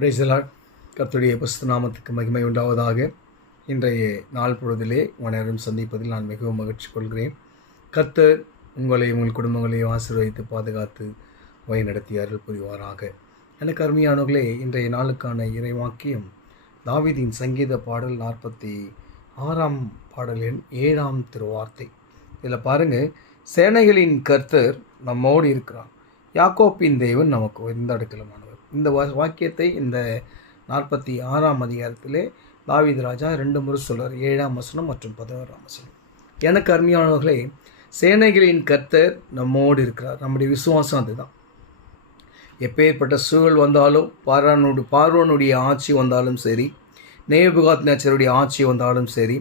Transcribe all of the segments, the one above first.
Praise the Lord. கர்த்தருடைய பரிசுத்த நாமத்துக்கு மகிமை உண்டாவதாக. இன்றைய நாள் பொழுதிலே அனைவரும் சந்திப்பதில் நான் மிகவும் மகிழ்ச்சி கொள்கிறேன். கர்த்தர் உங்களையும் உங்கள் குடும்பங்களையும் ஆசீர்வதித்து பாதுகாத்து வழி நடத்தி அருள் புரிவாராக. எனக்கு அருமையானவர்களே, இன்றைய நாளுக்கான இறைவாக்கியம் தாவீதின் சங்கீத பாடல் 46ஆம் பாடலின் 7ஆம் திருவார்த்தை. இதில் பாருங்கள், சேனைகளின் கர்த்தர் நம்மோடு இருக்கிறார், யாக்கோப்பின் தேவன் நமக்கு உயர்ந்த அடைக்கலமானவர். இந்த வாக்கியத்தை இந்த 46ஆம் அதிகாரத்திலே தாவீது ராஜா 2 முறை சொல்கிறார். 7ஆம் வசனம் மற்றும் 11ஆம் வசனம். எனக்கு அருமையானவர்களே, சேனைகளின் கர்த்தர் நம்மோடு இருக்கிறார். நம்முடைய விசுவாசம் அதுதான். எப்பேற்பட்ட சூழல் வந்தாலும், பார்வோனுடைய ஆட்சி வந்தாலும் சரி, நேபுகாத்நேச்சருடைய ஆட்சி வந்தாலும் சரி,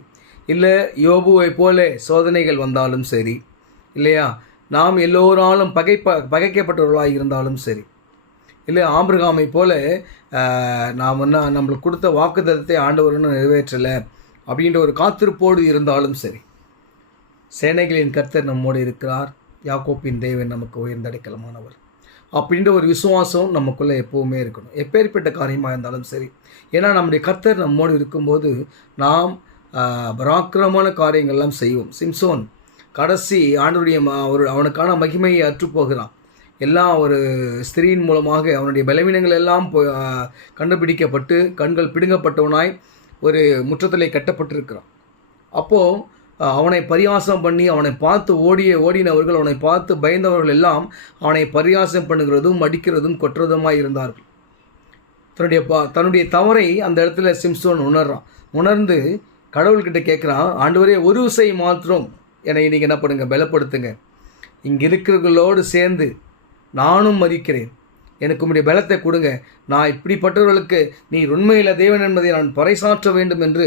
இல்லை யோபுவை போல சோதனைகள் வந்தாலும் சரி, இல்லையா, நாம் எல்லோராலும் பகைக்கப்பட்டவர்களாக இருந்தாலும் சரி, இல்லை ஆபிரகாமை போல நாம் நம்மளுக்கு கொடுத்த வாக்குத்தத்தத்தை ஆண்டவர் இன்னும் நிறைவேற்றலை அப்படின்ற ஒரு காத்திருப்போடு இருந்தாலும் சரி, சேனைகளின் கர்த்தர் நம்மோடு இருக்கிறார், யாக்கோப்பின் தேவன் நமக்கு உயர்ந்த அடைக்கலமானவர் அப்படின்ற ஒரு விசுவாசம் நமக்குள்ளே எப்போவுமே இருக்கணும், எப்பேற்பட்ட காரியமாக இருந்தாலும் சரி. ஏன்னா நம்முடைய கர்த்தர் நம்மோடு இருக்கும்போது நாம் பராக்கிரமான காரியங்கள்லாம் செய்வோம். சிம்சோன் கடைசி ஆண்டவருடைய அவனுக்கான மகிமையை அற்றுப்போகிறான். எல்லாம் ஒரு ஸ்திரீயின் மூலமாக அவனுடைய பலவீனங்கள் எல்லாம் கண்டுபிடிக்கப்பட்டு கண்கள் பிடுங்கப்பட்டவனாய் ஒரு முற்றத்திலே கட்டப்பட்டிருக்கிறான். அப்போது அவனை பரியாசம் பண்ணி அவனை பார்த்து ஓடினவர்கள், அவனை பார்த்து பயந்தவர்கள் எல்லாம் அவனை பரியாசம் பண்ணுகிறதும் அடிக்கிறதும் கொட்டுறதுமாய் இருந்தார்கள். தன்னுடைய தவறை அந்த இடத்துல சிம்சோன் உணர்ந்து கடவுள்கிட்ட கேட்குறான், ஆண்டவரே, ஒரு விசை மாத்திரம் என்னை நீங்கள் என்ன பண்ணுங்க, பலப்படுத்துங்க. இங்கே இருக்கிறவர்களோடு சேர்ந்து நானும் மதிக்கிறேன், எனக்கு உம்முடைய பலத்தை கொடுங்க, நான் இப்படிப்பட்டவர்களுக்கு நீ உண்மையில் தேவன் என்பதை நான் பறைசாற்ற வேண்டும் என்று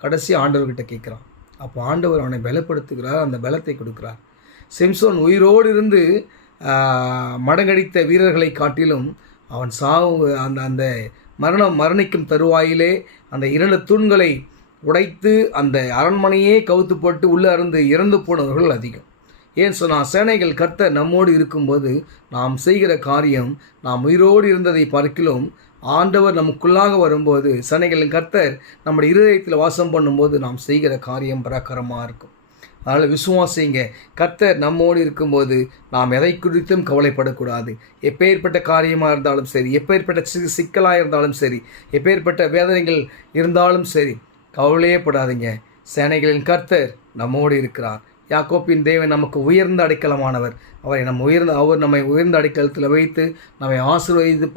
கடைசி ஆண்டவர்கிட்ட கேட்குறான். அப்போ ஆண்டவர் அவனை பலப்படுத்துகிறார், அந்த பலத்தை கொடுக்குறார். சிம்சோன் உயிரோடு இருந்து மடங்கடித்த வீரர்களை காட்டிலும் அவன் அந்த மரணிக்கும் தருவாயிலே அந்த 2 தூண்களை உடைத்து அந்த அரண்மனையே கவுத்து போட்டு உள்ளே இறந்து போனவர்கள் அதிகம். ஏன் சொன்னால், சேனைகள் கர்த்தர் நம்மோடு இருக்கும்போது நாம் செய்கிற காரியம், நாம் உயிரோடு இருந்ததை பார்க்கிலும் ஆண்டவர் நமக்குள்ளாக வரும்போது, சேனைகளின் கர்த்தர் நம்முடைய இருதயத்தில் வாசம் பண்ணும்போது நாம் செய்கிற காரியம் பராக்கிரமாக இருக்கும். அதனால் விசுவாசிங்க, கர்த்தர் நம்மோடு இருக்கும்போது நாம் எதை குறித்தும் கவலைப்படக்கூடாது. எப்பேற்பட்ட காரியமாக இருந்தாலும் சரி, எப்பேற்பட்ட சிக்கலாக இருந்தாலும் சரி, எப்பேற்பட்ட வேதனைகள் இருந்தாலும் சரி, கவலையே படாதீங்க. சேனைகளின் கர்த்தர் நம்மோடு இருக்கிறார். யாக்கோப்பின் தேவன் நமக்கு உயர்ந்த அடைக்கலமானவர். அவர் நம்மை உயர்ந்த அடைக்கலத்தில் வைத்து நம்மை ஆசீர்வதித்து